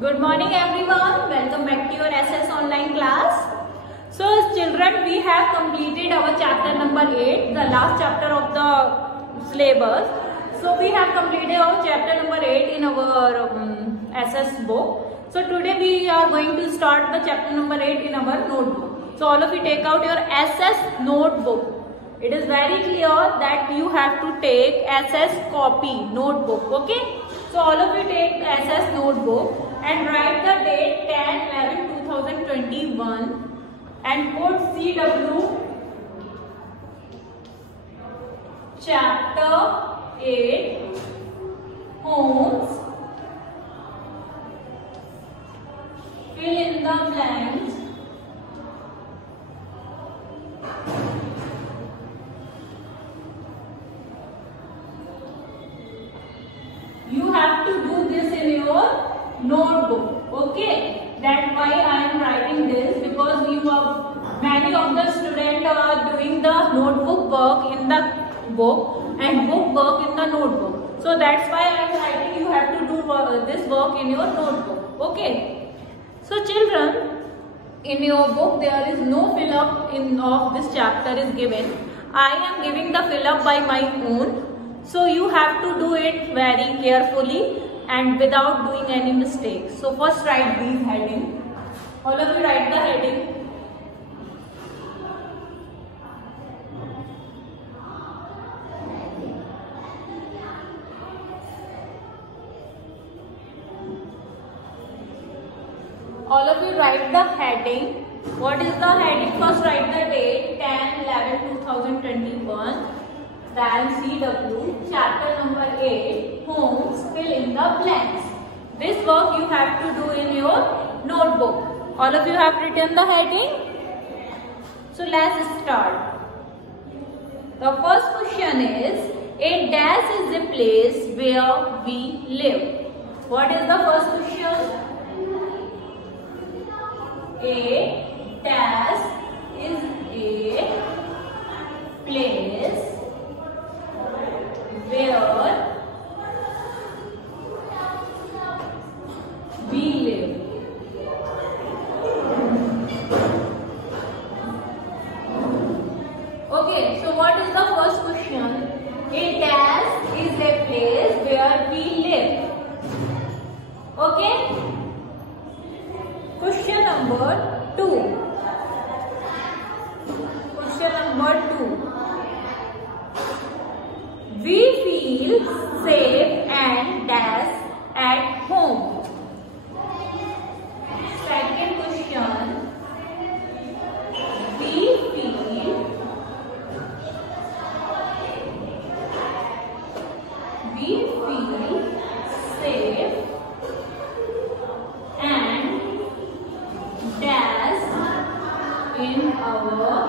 Good morning everyone. Welcome back to your SS online class. So children, we have completed our chapter number 8, the last chapter of the syllabus. So we have completed our chapter number 8 in our SS book. So today we are going to start the chapter number 8 in our notebook. So all of you take out your SS notebook. It is very clear that you have to take SS copy notebook. Okay. So all of you take SS notebook and write the date 10/11/2021 and put CW chapter 8 homes. Fill in the blanks. You have to do this in your notebook. Okay, that's why I am writing this, because many of the students are doing the notebook work in the book and book work in the notebook. So that's why I am writing you have to do this work in your notebook. Okay. So children, in your book there is no fill up of this chapter is given. I am giving the fill up by my own. So you have to do it very carefully and without doing any mistakes. So first write these heading. All of you write the heading. All of you write the heading. What is the heading? First write the date 10/11/2021. Then CW chapter number 8 homes. Fill in the blanks. This work you have to do in your notebook. All of you have written the heading. So let's start. The first question is, a dash is the place where we live. What is the first question? A dash is a place where we live. Okay, so what is the first question? A dash is a place where we live. Okay. Question number 2. Question number 2. We feel safe and dash at home. Second question. We feel safe and dash in our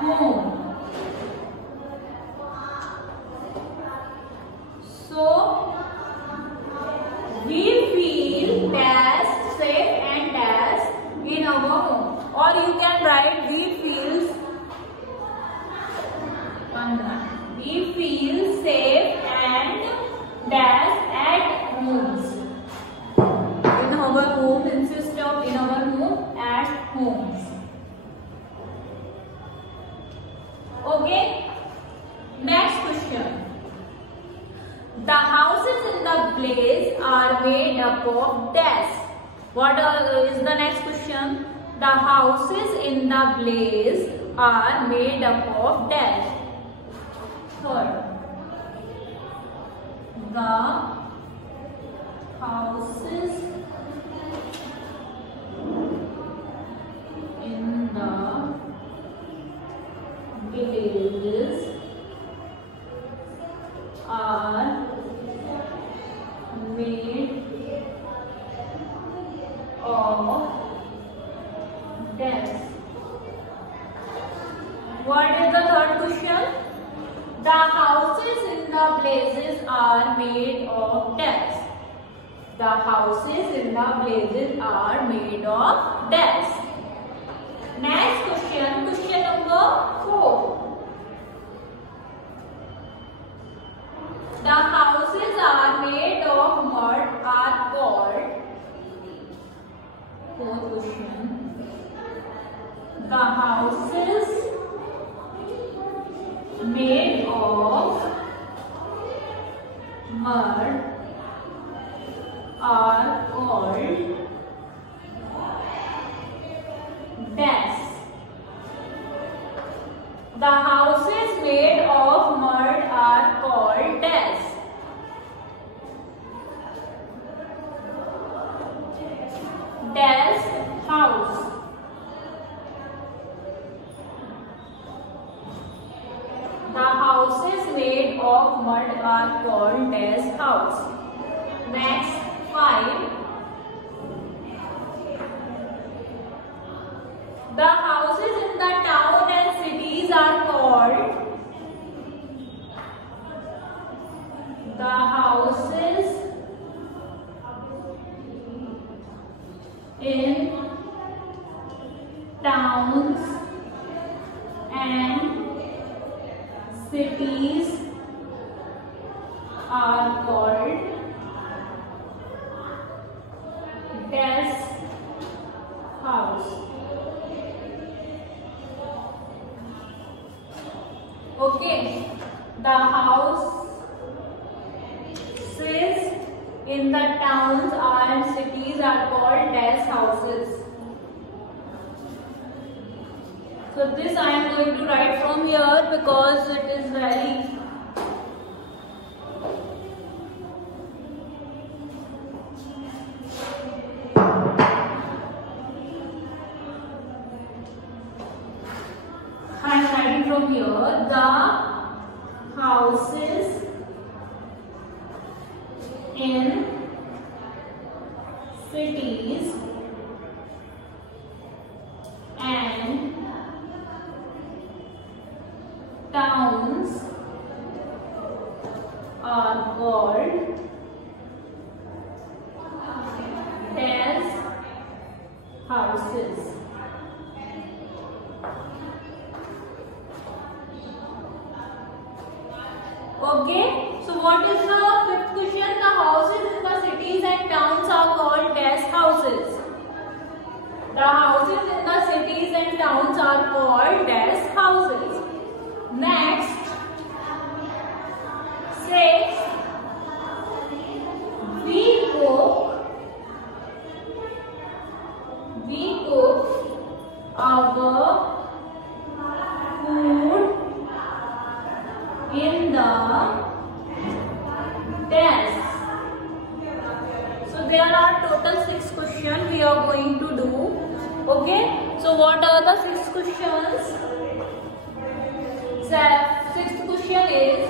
home. So we feel dash safe and dash in our home, or you can write we feel safe and dash at homes. In our home, instead of in our home, at homes. Okay. Next question. The houses in the place are made up of dash. What is the next question? The houses in the place are made up of dash. Third. The houses in the villages are made of dash. What is the third question? The houses in the places are made of dash. The houses in the places are made of dash. Next question, question number 4. The houses are made of mud are are called dash. The houses made of mud are called dash. Dash house. The houses made of mud are called dash house. Next, 5. The houses in the town and cities are called. The houses in towns and cities are called dash house. Okay, the houses in the towns and cities are called dash houses. So this I am going to write from here because it is very I am writing from here. The houses in cities and towns are called dash houses. Okay, so what is the fifth question? The houses in the cities and towns are called dash houses. The houses in the cities and towns are called dash houses. Next, 6. We cook our food in the dash. So there are total 6 questions we are going to do. Okay, so what are the 6 questions? Sixth question is,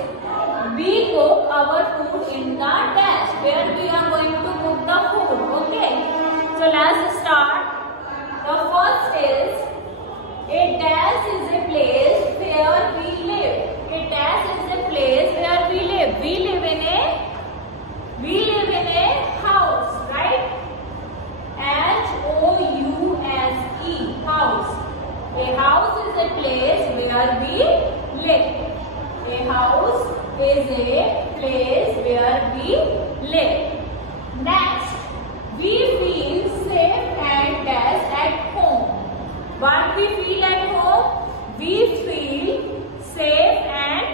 we cook our food in the dash, where we are going to cook the food. Okay, so let's start. The first is, a dash is a place where we live. A dash is a place where we live. We live in a house, right? House. House. A house is a place where we live. A house is a place where we live. Next, we feel safe and dash at home. What we feel at home? We feel safe and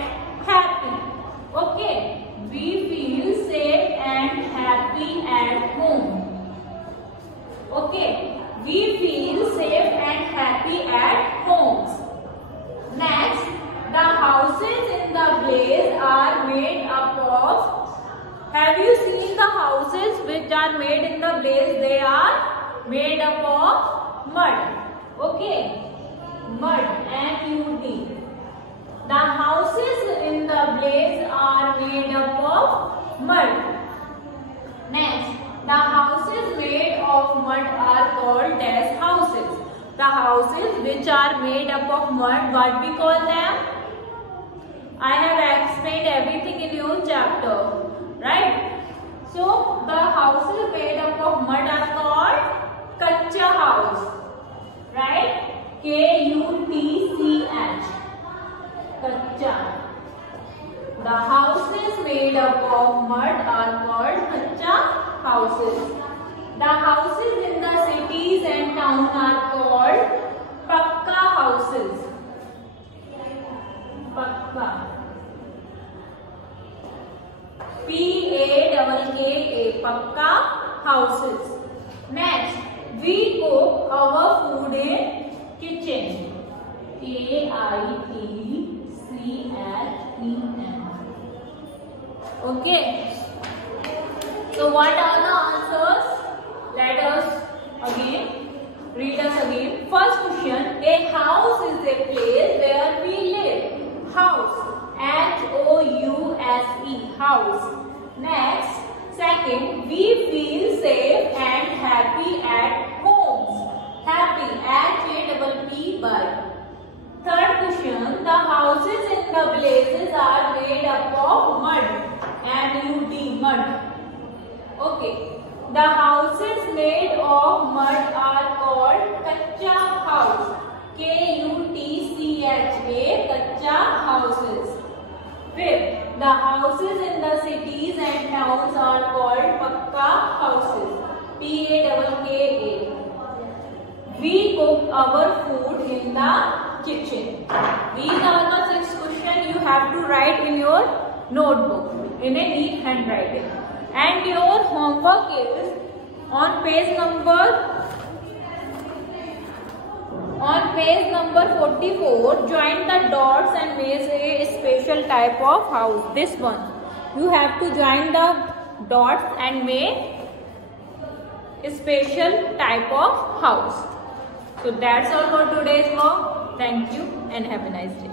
happy. Okay, we feel safe and happy at home. Okay, we feel safe and happy at homes. Next, the houses in the place are made up of. Have you seen the houses which are made in the place? They are made up of mud. Okay, mud, M-U-D. The houses in the place are made up of mud. Next, the houses made of mud are called dash houses. The houses which are made up of mud, what we call them? I have explained everything in your chapter, right? So the houses made up of mud are called kacha house, right? K-U-T-C-H, kacha. The houses made up of mud are called kacha houses. The houses in the cities and towns are called pakka houses. Pakka. P-A-K-K-A, pakka houses. Next, we cook our food in kitchen. KITCHEN. Okay. So what are the answers? Let us again read us again. First question: a house is a place where we live. House. HOUSE. House. Next. Second, we feel safe and happy at homes. Happy. HAPPY. Third question: the houses in the places are made up of mud. MUD. Mud. Okay. The houses made of mud are called kacha house. KUTCHA. Kacha houses. Fifth, the houses in the cities and towns are called pakka houses. PAKKA. We cook our food in the kitchen. These are the 6 questions you have to write in your notebook in a neat handwriting. And your homework is on page number 44. Join the dots and make a special type of house. This one, you have to join the dots and make a special type of house. So that's all for today's work. Thank you and have a nice day.